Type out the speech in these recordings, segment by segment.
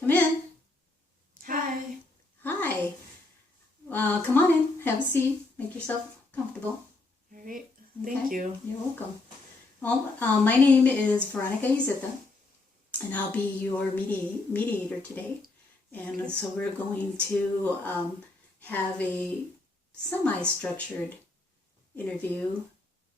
Come in. Hi. Hi. Come on in. Have a seat. Make yourself comfortable. All right. Thank you. You're welcome. Well, my name is Veronica Izeta, and I'll be your mediator today. And so we're going to have a semi-structured interview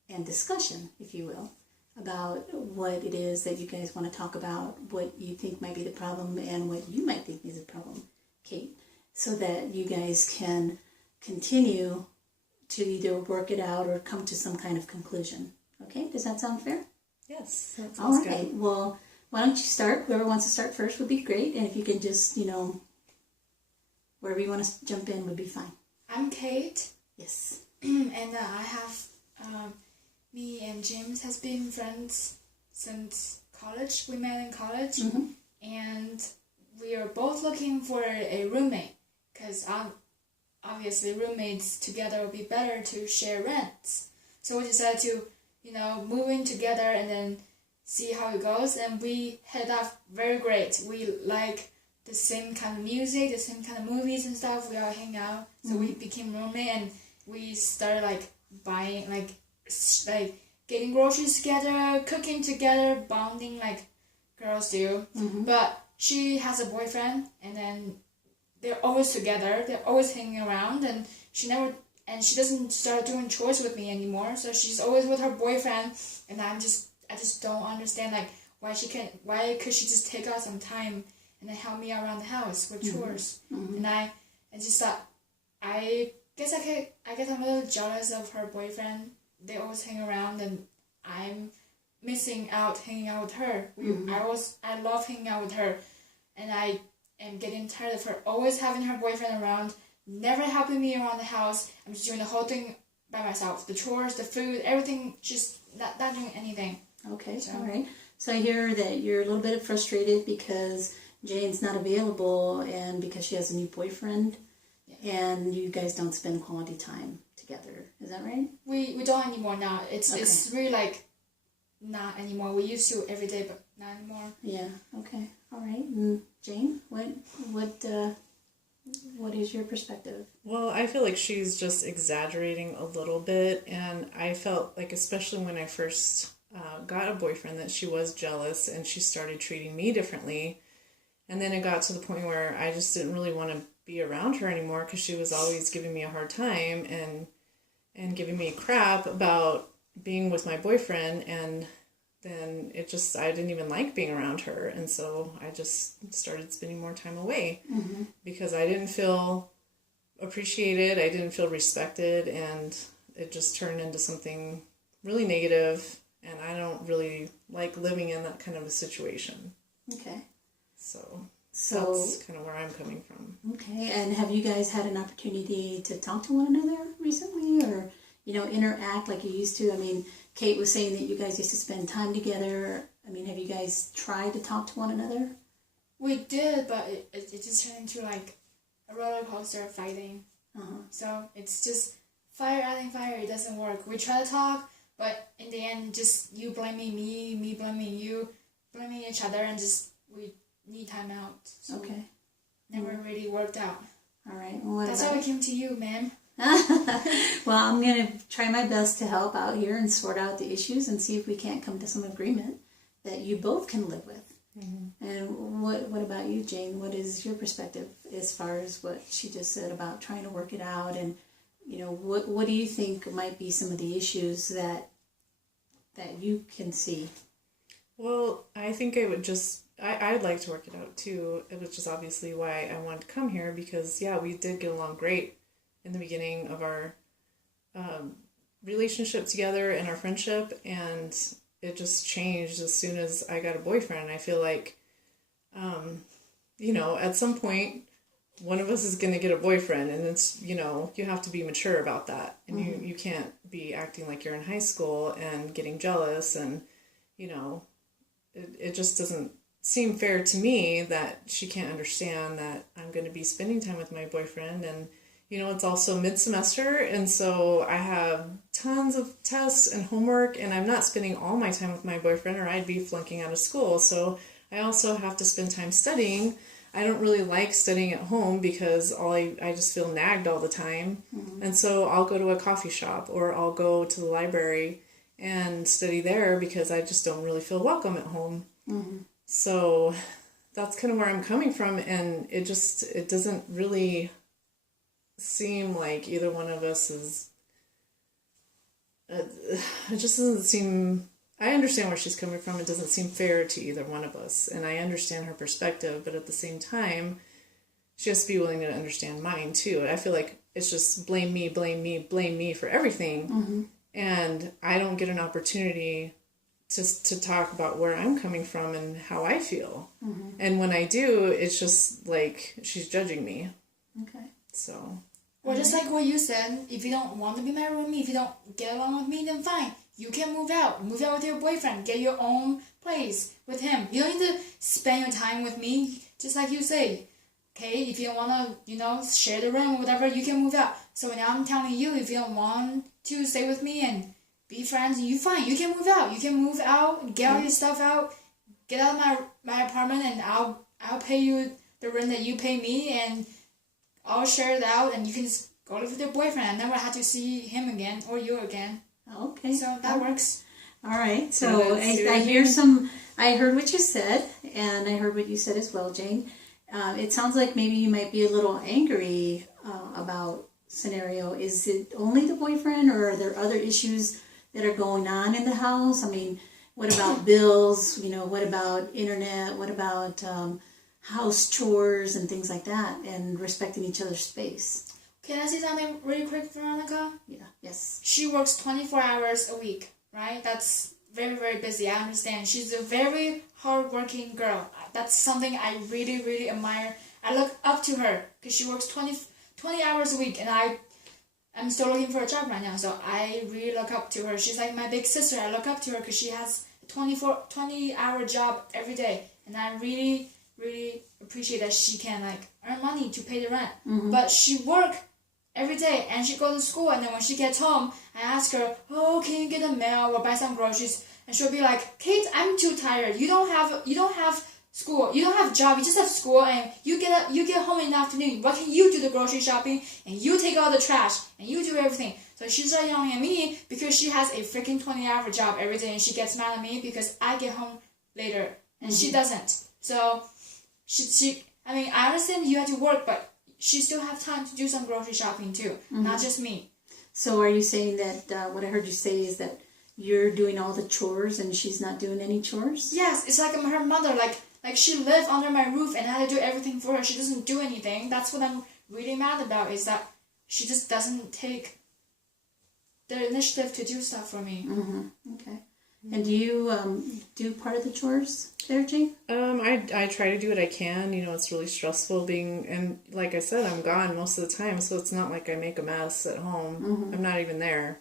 and discussion, if you will, about what it is that you guys want to talk about, what you think might be the problem, and what you might think is the problem, Kate, so that you guys can continue to either work it out or come to some kind of conclusion. Okay? Does that sound fair? Yes. That sounds all right. Good. Well, why don't you start? Whoever wants to start first would be great. And if you can just, wherever you want to jump in would be fine. I'm Kate. Yes. And I have, me and James has been friends since college. We met in college. Mm-hmm. And we are both looking for a roommate. Because obviously roommates together would be better to share rents. So we decided to, move in together and then see how it goes. And we hit off very great. We like the same kind of music, the same kind of movies and stuff. We all hang out. So we became roommate and we started buying, getting groceries together, cooking together, bonding like girls do. Mm-hmm. But she has a boyfriend and then they're always together. They're always hanging around and she doesn't start doing chores with me anymore. So she's always with her boyfriend and I just don't understand why could she just take out some time and then help me around the house with chores. Mm-hmm. And I just thought, I guess I'm a little jealous of her boyfriend. They always hang around and I'm missing out hanging out with her. I love hanging out with her and I am getting tired of her always having her boyfriend around, never helping me around the house. I'm just doing the whole thing by myself. The chores, the food, everything, just not doing anything. Okay, so. All right. So I hear that you're a little bit frustrated because Jane's not available and because she has a new boyfriend. Yeah. And you guys don't spend quality time together. Is that right? We don't anymore now. It's really not anymore. We used to every day, but not anymore. Yeah. Okay. All right. And Jane, what is your perspective? Well, I feel like she's just exaggerating a little bit, and I felt like, especially when I first got a boyfriend, that she was jealous and she started treating me differently. And then it got to the point where I just didn't really want to be around her anymore because she was always giving me a hard time and giving me crap about being with my boyfriend. And then I didn't even like being around her. And so I just started spending more time away because I didn't feel appreciated. I didn't feel respected. And it just turned into something really negative. And I don't really like living in that kind of a situation. Okay. So that's kind of where I'm coming from. Okay, and have you guys had an opportunity to talk to one another recently or, interact like you used to? I mean, Kate was saying that you guys used to spend time together. I mean, have you guys tried to talk to one another? We did, but it just turned into a roller coaster of fighting. Uh-huh. So it's just fire adding fire. It doesn't work. We try to talk, but in the end, just you blaming me blaming you, blaming each other, and just we need time out. So okay. Never really worked out. All right. Well, that's why we came to you, ma'am. Well, I'm going to try my best to help out here and sort out the issues and see if we can't come to some agreement that you both can live with. Mm-hmm. And what about you, Jane? What is your perspective as far as what she just said about trying to work it out? And, what do you think might be some of the issues that you can see? Well, I think I would I'd like to work it out too, which is obviously why I wanted to come here because, we did get along great in the beginning of our relationship together and our friendship, and it just changed as soon as I got a boyfriend. I feel like, at some point, one of us is going to get a boyfriend, and it's, you have to be mature about that, and you can't be acting like you're in high school and getting jealous, and, it just doesn't seem fair to me that she can't understand that I'm going to be spending time with my boyfriend. And, it's also mid-semester. And so I have tons of tests and homework and I'm not spending all my time with my boyfriend or I'd be flunking out of school. So I also have to spend time studying I don't really like studying at home because I just feel nagged all the time. And so I'll go to a coffee shop or I'll go to the library and study there because I just don't really feel welcome at home. So that's kind of where I'm coming from, and it doesn't really seem like either one of us is, it just doesn't seem, I understand where she's coming from. It doesn't seem fair to either one of us, and I understand her perspective, but at the same time, she has to be willing to understand mine too. I feel like it's just blame me, blame me, blame me for everything, and I don't get an opportunity to talk about where I'm coming from and how I feel. And when I do, it's just like she's judging me. Okay. So. Well, just like what you said, if you don't want to be my roomie, if you don't get along with me, then fine. You can move out. Move out with your boyfriend. Get your own place with him. You don't need to spend your time with me, just like you say. Okay, if you don't want to, share the room or whatever, you can move out. So now I'm telling you, if you don't want to stay with me and be friends, you fine. You can move out. You can move out, get all your stuff out, get out of my apartment, and I'll pay you the rent that you pay me, and I'll share it out, and you can just go live with your boyfriend and never have to see him again or you again. Okay. So that works. All right. So I heard what you said, and I heard what you said as well, Jane. It sounds like maybe you might be a little angry about scenario. Is it only the boyfriend, or are there other issues that are going on in the house? I mean, what about bills? What about internet? What about house chores and things like that, and respecting each other's space? Can I say something really quick, Veronica? Yeah. Yes. She works 24 hours a week, right? That's very, very busy. I understand. She's a very hardworking girl. That's something I really, really admire. I look up to her because she works 20 hours a week, and I'm still looking for a job right now, so I really look up to her. She's like my big sister. I look up to her because she has a 20-hour job every day, and I really, really appreciate that she can earn money to pay the rent. But she work every day, and she go to school, and then when she gets home, I ask her, oh, can you get a mail or buy some groceries? And she'll be like, Kate, I'm too tired. You don't have school. You don't have job. You just have school, and you get home in the afternoon. Why can't you do the grocery shopping, and you take out the trash, and you do everything? So she started yelling at me because she has a freaking 20-hour job every day, and she gets mad at me because I get home later, and she doesn't. So I understand you have to work, but she still have time to do some grocery shopping too, not just me. So are you saying that what I heard you say is that you're doing all the chores and she's not doing any chores? Yes, it's like I'm her mother. Like she lived under my roof and I had to do everything for her. She doesn't do anything. That's what I'm really mad about, is that she just doesn't take the initiative to do stuff for me. Okay. And do you do part of the chores there, Jane? I try to do what I can. It's really stressful and like I said, I'm gone most of the time, so it's not like I make a mess at home. I'm not even there.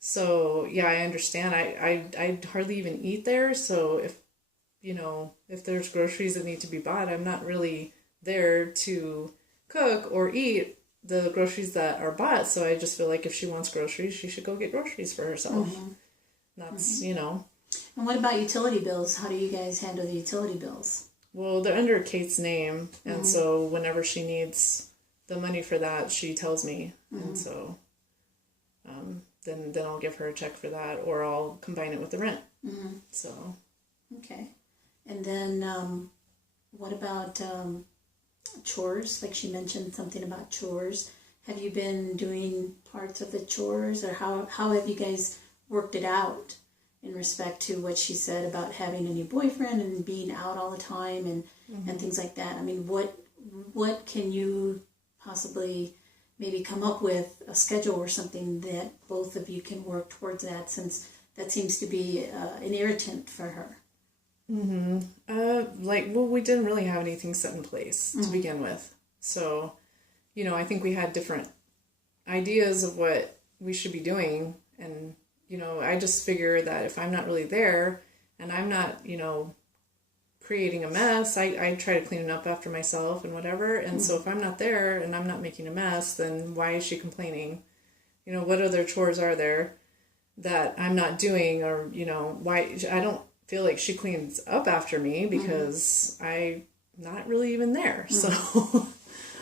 So yeah, I understand. I hardly even eat there, so if there's groceries that need to be bought, I'm not really there to cook or eat the groceries that are bought. So I just feel like if she wants groceries, she should go get groceries for herself. That's, And what about utility bills? How do you guys handle the utility bills? Well, they're under Kate's name, and so whenever she needs the money for that, she tells me, and so then I'll give her a check for that, or I'll combine it with the rent. So. Okay. And then what about chores? Like she mentioned something about chores. Have you been doing parts of the chores, or how have you guys worked it out in respect to what she said about having a new boyfriend and being out all the time and things like that? I mean, what can you possibly maybe come up with a schedule or something that both of you can work towards that, since that seems to be an irritant for her? We didn't really have anything set in place to begin with. So, I think we had different ideas of what we should be doing, and I just figure that if I'm not really there and I'm not, creating a mess, I try to clean it up after myself and whatever. And so if I'm not there and I'm not making a mess, then why is she complaining? What other chores are there that I'm not doing? Or, why I don't feel like she cleans up after me, because I not really even there. So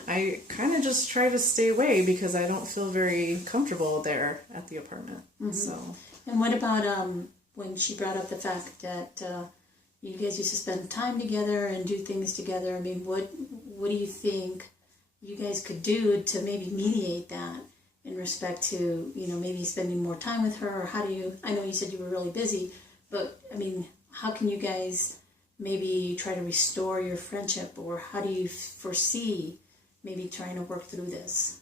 I kind of just try to stay away because I don't feel very comfortable there at the apartment. So. And what about when she brought up the fact that you guys used to spend time together and do things together? I mean, what do you think you guys could do to maybe mediate that in respect to, maybe spending more time with her? Or how do you, I know you said you were really busy, but I mean, how can you guys maybe try to restore your friendship, or how do you foresee maybe trying to work through this?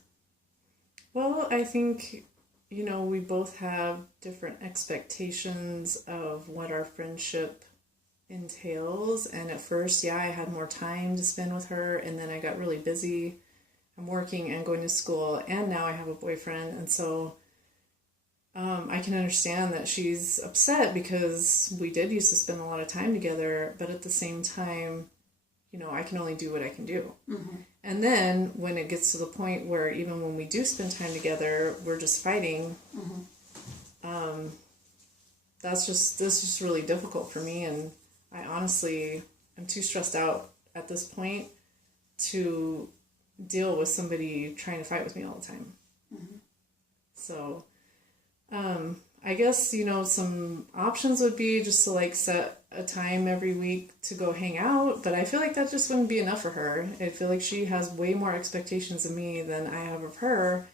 Well, I think, we both have different expectations of what our friendship entails. And at first, I had more time to spend with her, and then I got really busy. I'm working and going to school, and now I have a boyfriend, and so I can understand that she's upset because we did used to spend a lot of time together, but at the same time, I can only do what I can do. Mm-hmm. And then when it gets to the point where even when we do spend time together, we're just fighting, that's just really difficult for me, and I honestly am too stressed out at this point to deal with somebody trying to fight with me all the time. Mm-hmm. So, I guess, some options would be just to set a time every week to go hang out, but I feel like that just wouldn't be enough for her. I feel like she has way more expectations of me than I have of her,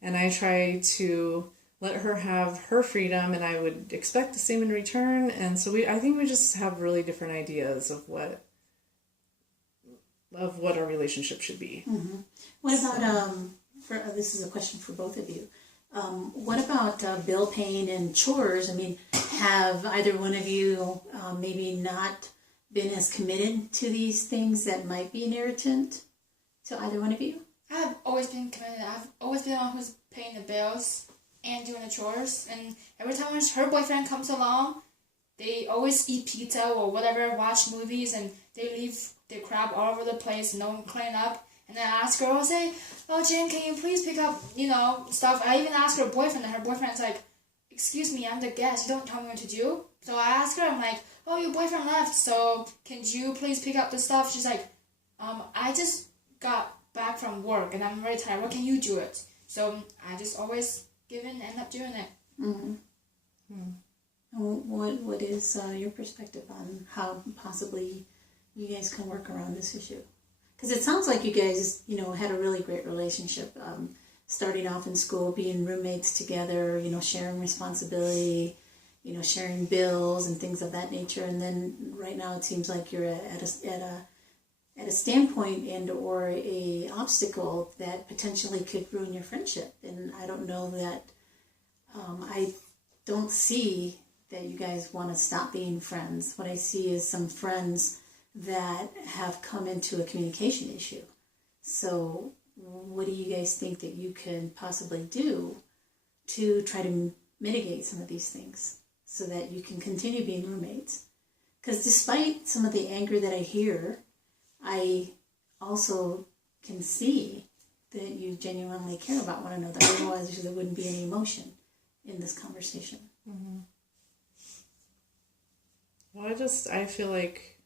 and I try to let her have her freedom, and I would expect the same in return. And so I think we just have really different ideas of what our relationship should be. Mm-hmm. What about this is a question for both of you. What about bill paying and chores? I mean, have either one of you maybe not been as committed to these things that might be an irritant to either one of you? I've always been committed. I've always been the one who's paying the bills and doing the chores. And every time when her boyfriend comes along, they always eat pizza or whatever, watch movies, and they leave their crap all over the place, no one clean up. And then I ask her, I'll say, oh, Jen, can you please pick up, stuff? I even ask her boyfriend, and her boyfriend's like, excuse me, I'm the guest, you don't tell me what to do. So I ask her, I'm like, oh, your boyfriend left, so can you please pick up the stuff? She's like, I just got back from work, and I'm very tired, what can you do it? So I just always give in and end up doing it. Mm-hmm. What is your perspective on how possibly you guys can work around this issue? Because it sounds like you guys, had a really great relationship, starting off in school, being roommates together, sharing responsibility, sharing bills and things of that nature. And then right now it seems like you're at a standpoint and or a obstacle that potentially could ruin your friendship. And I don't know that, I don't see that you guys want to stop being friends. What I see is some friends that have come into a communication issue. So what do you guys think that you can possibly do to try to mitigate some of these things so that you can continue being roommates? Because despite some of the anger that I hear, I also can see that you genuinely care about one another. Otherwise, there wouldn't be any emotion in this conversation. Mm-hmm. Well, I feel like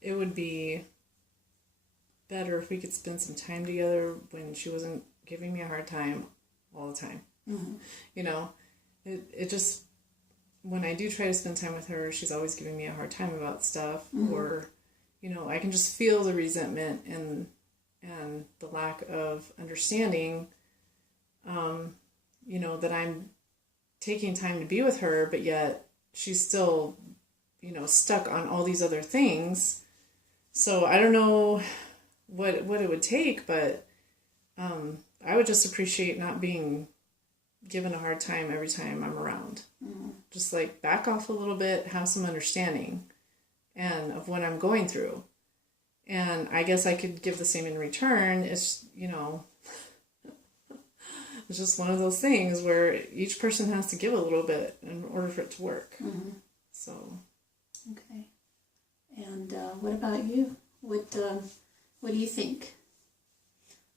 it would be better if we could spend some time together when she wasn't giving me a hard time all the time. Mm-hmm. It just, when I do try to spend time with her, she's always giving me a hard time about stuff, mm-hmm. or, I can just feel the resentment and the lack of understanding, that I'm taking time to be with her, but yet she's still, stuck on all these other things. So I don't know what it would take, but I would just appreciate not being given a hard time every time I'm around. Mm-hmm. Just back off a little bit, have some understanding and of what I'm going through. And I guess I could give the same in return. It's, it's just one of those things where each person has to give a little bit in order for it to work. Mm-hmm. So. Okay. And what about you? What do you think?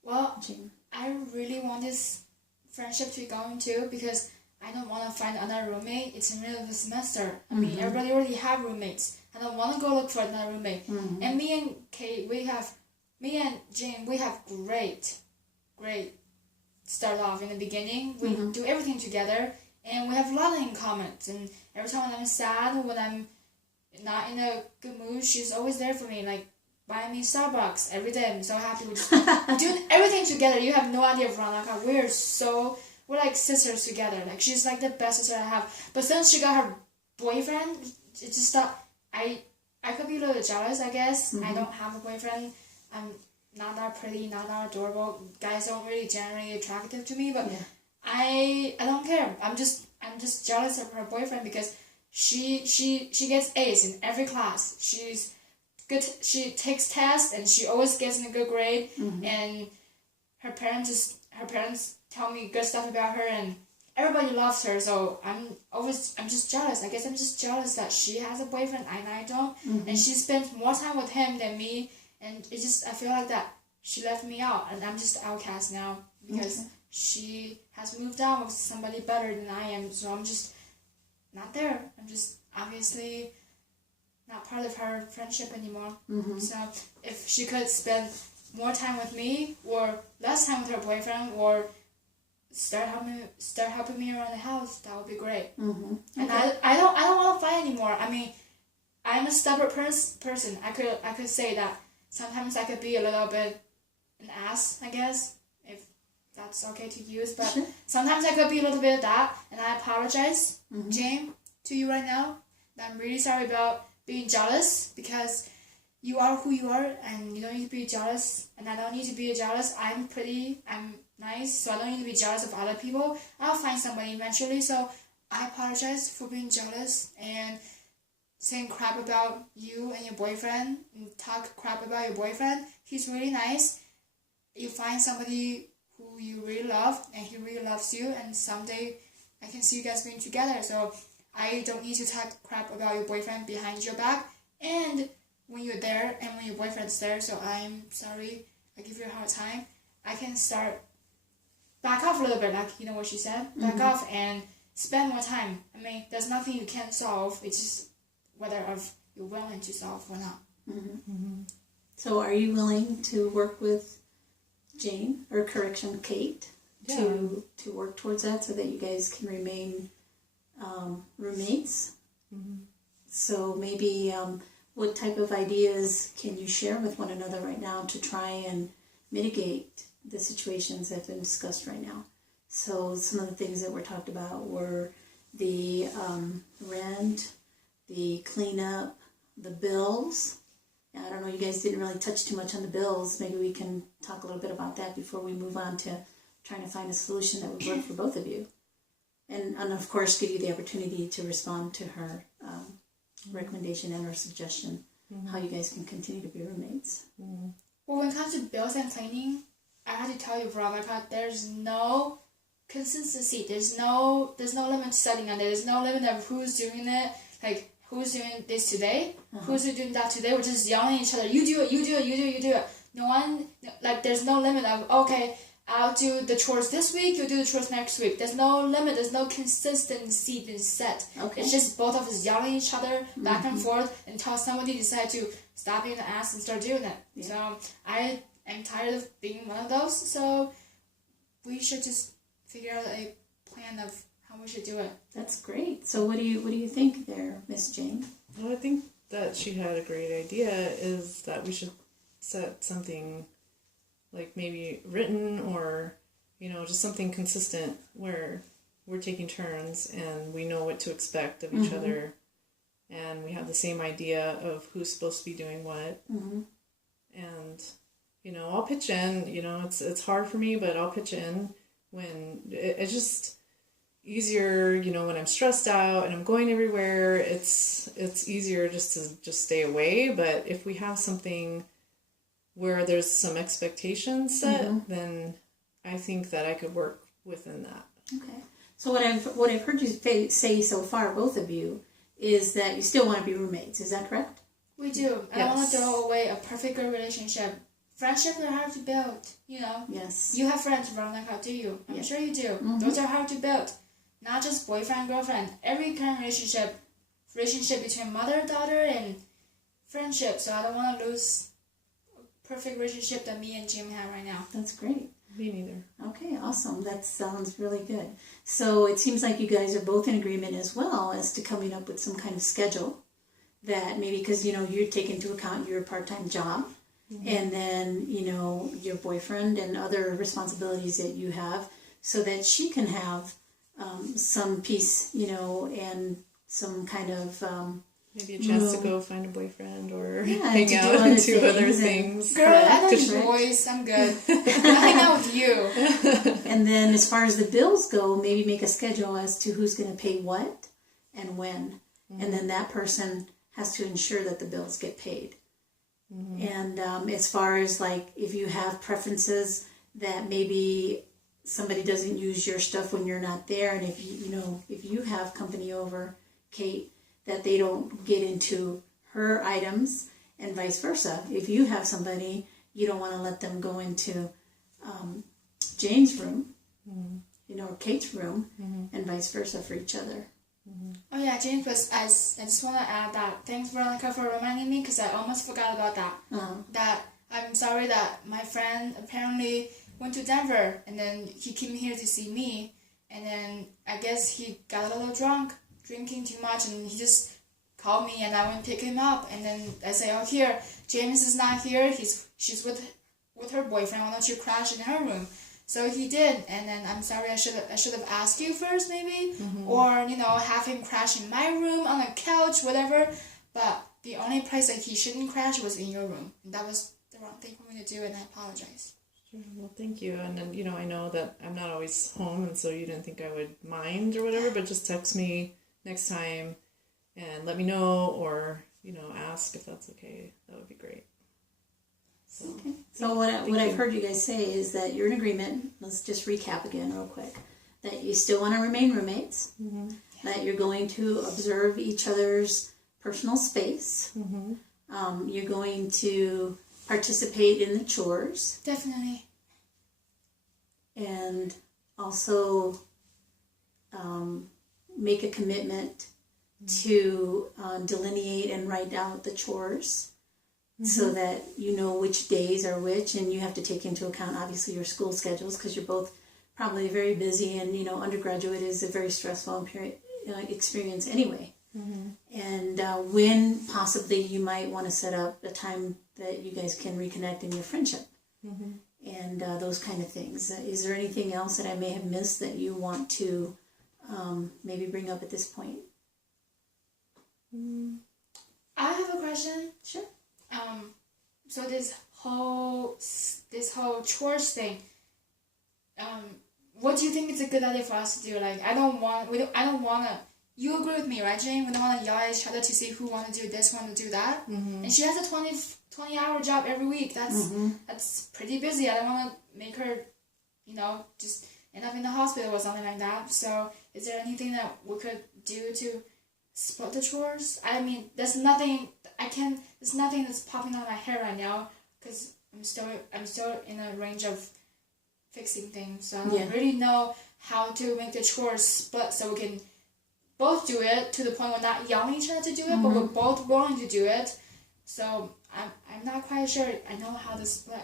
Well, Jane? I really want this friendship to be going too, because I don't want to find another roommate. It's in the middle of the semester. I mean, everybody already have roommates. I don't want to go look for another roommate. And me and Jane, we have great start off in the beginning. We do everything together, and we have a lot in common. And every time when I'm sad, when I'm not in a good mood, she's always there for me, like buying me Starbucks every day. I'm so happy. We're just doing everything together. You have no idea, Veronica. We're like sisters together. Like, she's like the best sister I have. But since she got her boyfriend, it just thought I could be a little jealous, I guess. I don't have a boyfriend. I'm not that pretty, not that adorable. Guys don't really generally attractive to me, but I don't care. I'm just jealous of her boyfriend because she gets A's in every class. She's good. She takes tests and she always gets in a good grade. And her parents tell me good stuff about her, and everybody loves her. So I'm just jealous. I guess I'm just jealous that she has a boyfriend and I don't, and she spends more time with him than me. And I feel like that she left me out, and I'm just outcast now because she has moved on with somebody better than I am. So I'm just not there. I'm just obviously not part of her friendship anymore. So if she could spend more time with me or less time with her boyfriend or start helping me around the house, that would be great. And I don't want to fight anymore. I mean, I'm a stubborn person. I could say that sometimes I could be a little bit an ass, I guess, if that's okay to use. But sometimes I could be a little bit of that, and I apologize, Jane, to you right now. I'm really sorry about being jealous because you are who you are, and you don't need to be jealous, and I don't need to be jealous. I'm pretty, I'm nice, so I don't need to be jealous of other people. I'll find somebody eventually, so I apologize for being jealous and saying crap about you and your boyfriend, and talk crap about your boyfriend. He's really nice. You find somebody who you really love, and he really loves you, and someday I can see you guys being together. So I don't need to talk crap about your boyfriend behind your back, and when you're there and when your boyfriend's there, so I'm sorry, I give you a hard time, I can start back off a little bit, like, you know what she said, back off and spend more time. I mean, there's nothing you can't solve, it's just whether you're willing to solve or not. So are you willing to work with Jane, or correction, Kate, to work towards that so that you guys can remain roommates? So maybe what type of ideas can you share with one another right now to try and mitigate the situations that have been discussed right now? So some of the things that were talked about were the rent, the cleanup, the bills. I don't know, you guys didn't really touch too much on the bills. Maybe we can talk a little bit about that before we move on to trying to find a solution that would work for both of you. And of course, give you the opportunity to respond to her recommendation and her suggestion, how you guys can continue to be roommates. Well, when it comes to bills and cleaning, I have to tell you, Veronica, there's no consistency. There's no limit setting on it. There's no limit of who's doing it. Like, who's doing this today? Who's doing that today? We're just yelling at each other. You do it, you do it, you do it, you do it. No one, like, there's no limit of, okay, I'll do the chores this week, you'll do the chores next week. There's no limit, there's no consistency being set. Okay. It's just both of us yelling at each other back and forth until somebody decides to stop being an ass and start doing it. Yeah. So I am tired of being one of those, so we should just figure out a plan of how we should do it. That's great. So what do you think there, Miss Jane? Well, I think that she had a great idea, is that we should set something like maybe written or, you know, just something consistent where we're taking turns and we know what to expect of each other, and we have the same idea of who's supposed to be doing what. And, you know, I'll pitch in. You know, it's hard for me, but I'll pitch in when it's just easier, you know, when I'm stressed out and I'm going everywhere. It's easier just to stay away. But if we have something where there's some expectations set, then I think that I could work within that. Okay. So what I've heard you say so far, both of you, is that you still want to be roommates. Is that correct? We do. I don't want to throw away a perfect good relationship. Friendships are hard to build, you know. Yes. You have friends, Veronica, do you? I'm sure you do. Those are hard to build. Not just boyfriend, girlfriend. Every kind of relationship, relationship between mother and daughter and friendship. So I don't want to lose a perfect relationship that me and Jim have right now. That's great. Me neither. Okay, awesome. That sounds really good. So it seems like you guys are both in agreement as well as to coming up with some kind of schedule that maybe, because, you take into account your part-time job and then, your boyfriend and other responsibilities that you have, so that she can have some peace, and some kind of... Maybe a chance to go find a boyfriend or Yeah, hang to do out other and do other things and- things. Girl, I don't need Correct. boys. I'm good. I'll hang out with you. And then as far as the bills go, maybe make a schedule as to who's going to pay what and when. And then that person has to ensure that the bills get paid. And as far as like if you have preferences that maybe somebody doesn't use your stuff when you're not there, and if if you have company over, Kate, that they don't get into her items, and vice versa. If you have somebody, you don't want to let them go into Jane's room, or Kate's room, and vice versa for each other. Oh yeah, James, I just want to add that. Thanks, Veronica, for reminding me, because I almost forgot about that. That I'm sorry that my friend apparently went to Denver, and then he came here to see me, and then I guess he got a little drunk, drinking too much, and he just called me, and I went to pick him up, and then I say, oh, here, James is not here, she's with her boyfriend, why don't you crash in her room? So he did, and then I'm sorry, I should have asked you first, maybe, or have him crash in my room on a couch, whatever. But the only place that he shouldn't crash was in your room, and that was the wrong thing for me to do, and I apologize. Well, thank you. And then, I know that I'm not always home, and so you didn't think I would mind or whatever, but just text me next time and let me know, or, ask if that's okay. That would be great. So, Okay. So what I've heard you guys say is that you're in agreement. Let's just recap again real quick. That you still want to remain roommates. That you're going to observe each other's personal space. You're going to participate in the chores. Definitely. And also make a commitment to delineate and write out the chores. So that you know which days are which, and you have to take into account obviously your school schedules, because you're both probably very busy, and undergraduate is a very stressful experience anyway. And when possibly you might want to set up a time that you guys can reconnect in your friendship, and those kind of things. Is there anything else that I may have missed that you want to maybe bring up at this point? I have a question. Sure. So this whole chores thing, what do you think is a good idea for us to do? Like, I don't want to. You agree with me, right, Jane? We don't want to yell at each other to see who want to do this, want to do that. And she has a 20-hour job every week. That's pretty busy. I don't want to make her, just end up in the hospital or something like that. So, is there anything that we could do to split the chores? I mean, there's nothing that's popping out of my head right now, because I'm still in a range of fixing things. So I don't really know how to make the chores split so we can both do it to the point we're not yelling at each other to do it, but we're both willing to do it. So I'm not quite sure I know how to split.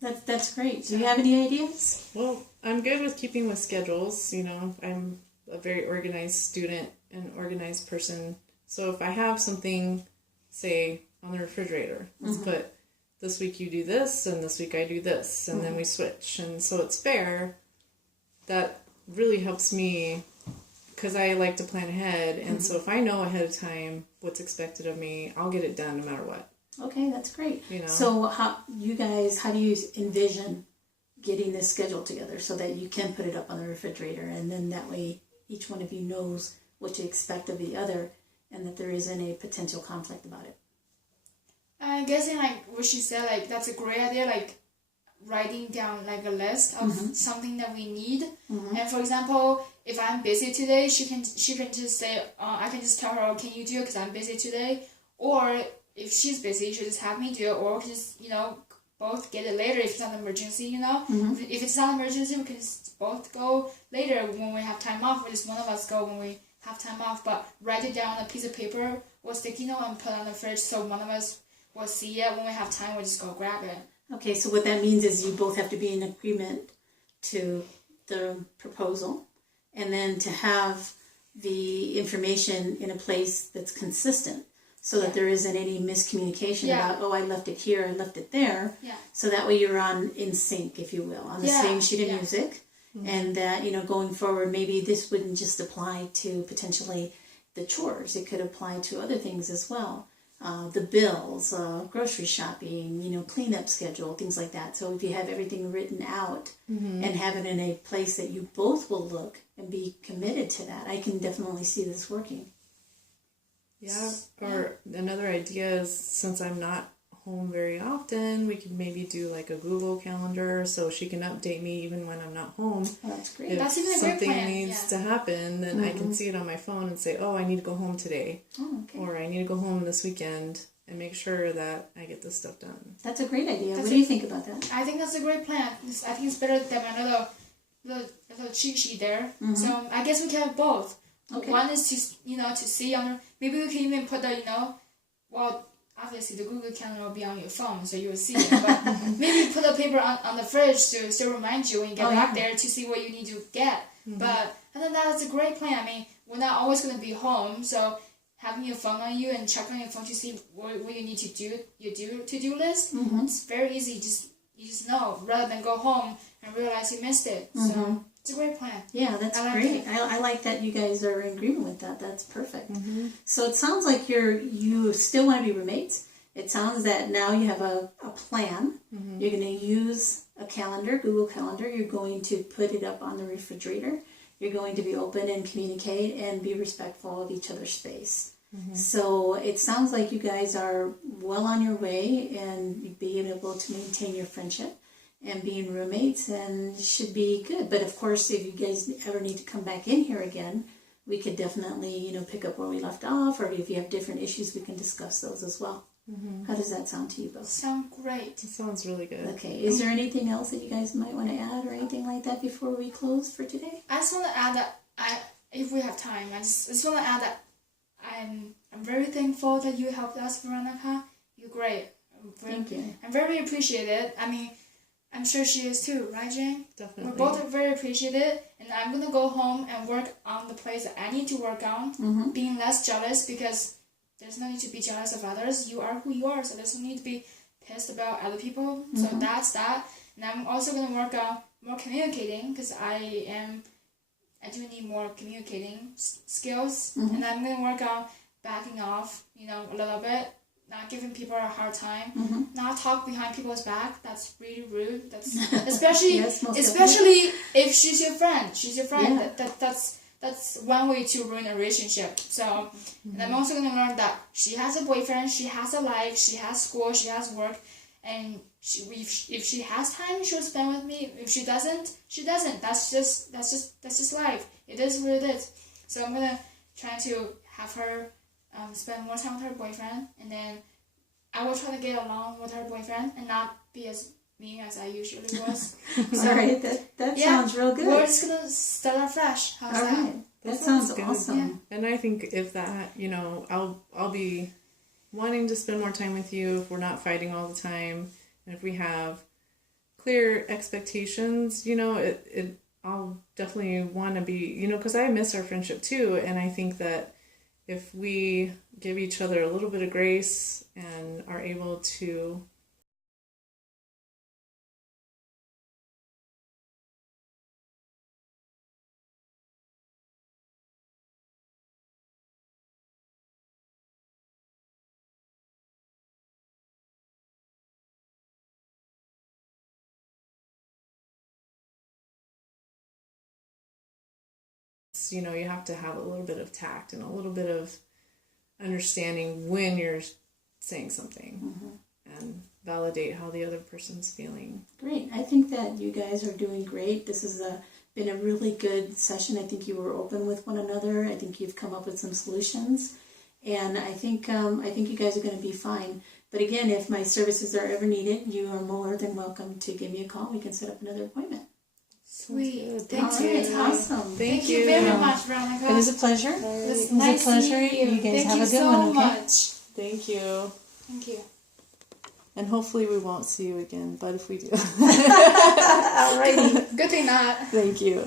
That's great. Do you have any ideas? well, I'm good with keeping with schedules. I'm a very organized student and organized person. So if I have something, say, on the refrigerator, let's put, this week you do this, and this week I do this, and then we switch. And so it's fair. That really helps me, because I like to plan ahead. And so if I know ahead of time what's expected of me, I'll get it done no matter what. Okay, that's great. So how do you envision getting this schedule together so that you can put it up on the refrigerator, and then that way each one of you knows what to expect of the other, and that there isn't a potential conflict about it? I'm guessing, like what she said, like that's a great idea, like writing down like a list of something that we need. And for example, if I'm busy today, she can just say, I can just tell her, oh, can you do it because I'm busy today? Or if she's busy, she'll just have me do it, or just both get it later if it's not an emergency. If it's not an emergency, we can just both go later when we have time off, or just one of us go when we have time off, but write it down on a piece of paper or sticky note and put it on the fridge so one of us will see it. When we have time, we'll just go grab it. Okay, so what that means is you both have to be in agreement to the proposal, and then to have the information in a place that's consistent, so that there isn't any miscommunication about, oh, I left it here, I left it there. Yeah. So that way you're in sync, if you will, on the same sheet of music. And that, going forward, maybe this wouldn't just apply to potentially the chores. It could apply to other things as well. The bills, grocery shopping, cleanup schedule, things like that. So if you have everything written out and have it in a place that you both will look and be committed to that, I can definitely see this working. Yeah, or another idea is, since I'm not home very often, we could maybe do like a Google Calendar so she can update me even when I'm not home. Oh, that's great. If That's even a great something plan, needs to happen, then I can see it on my phone and say, oh, I need to go home today. Oh, okay. Or I need to go home this weekend, and make sure that I get this stuff done. That's a great idea. What do you think about that? I think that's a great plan. I think it's better than another little cheat sheet there. So I guess we can have both. Okay. One is to see on. Maybe we can even put well, obviously the Google Calendar will be on your phone, so you will see it. But maybe put a paper on the fridge to still remind you when you get back there to see what you need to get. But other than that, it's a great plan. I mean, we're not always going to be home, so having your phone on you and checking your phone to see what you need to do, your to-do list, it's very easy. You just know, rather than go home and realize you missed it. So it's a great plan. Yeah, that's great. I like that you guys are in agreement with that. That's perfect. So it sounds like you still want to be roommates. It sounds that now you have a plan. You're going to use a calendar, Google Calendar. You're going to put it up on the refrigerator. You're going to be open and communicate and be respectful of each other's space. So it sounds like you guys are well on your way and being able to maintain your friendship and being roommates, and should be good. But of course, if you guys ever need to come back in here again, we could definitely, pick up where we left off, or if you have different issues, we can discuss those as well. How does that sound to you both? Sound great. It sounds really good. Okay, is there anything else that you guys might want to add or anything like that before we close for today? I just want to add that if we have time, I just want to add that I'm very thankful that you helped us, Veronica. You're great. Thank you. I'm very appreciated. I mean, I'm sure she is too, right, Jane? Definitely. We're both very appreciative, and I'm gonna go home and work on the place that I need to work on, being less jealous, because there's no need to be jealous of others. You are who you are, so there's no need to be pissed about other people. So that's that. And I'm also gonna work on more communicating, because I do need more communicating skills, and I'm gonna work on backing off, a little bit. Not giving people a hard time, not talk behind people's back. That's really rude. That's especially Yes, especially if she's your friend. She's your friend. Yeah. That's one way to ruin a relationship. So, and I'm also gonna learn that she has a boyfriend, she has a life, she has school, she has work, and if she has time, she'll spend with me. If she doesn't, she doesn't. That's just life. It is what it is. So I'm gonna try to have her spend more time with her boyfriend, and then I will try to get along with her boyfriend and not be as mean as I usually was. So, all right, that sounds real good. We're just gonna start fresh. How's All that? right, that sounds good. awesome. Yeah. And I think if that, I'll be wanting to spend more time with you if we're not fighting all the time, and if we have clear expectations, I'll definitely want to be, because I miss our friendship too, and I think that if we give each other a little bit of grace and are able to you have to have a little bit of tact and a little bit of understanding when you're saying something and validate how the other person's feeling. Great. I think that you guys are doing great. This has been a really good session. I think you were open with one another. I think you've come up with some solutions, and I think you guys are going to be fine. But again, if my services are ever needed, you are more than welcome to give me a call. We can set up another appointment. Sweet. Good. Thank All you. right, awesome. Thank you very much, Veronica. It was a pleasure. It was It was a nice pleasure. meeting you. You guys Thank have you a good so one, okay? much. Thank you. Thank you. And hopefully we won't see you again, but if we do. Alrighty. Good thing not. Thank you.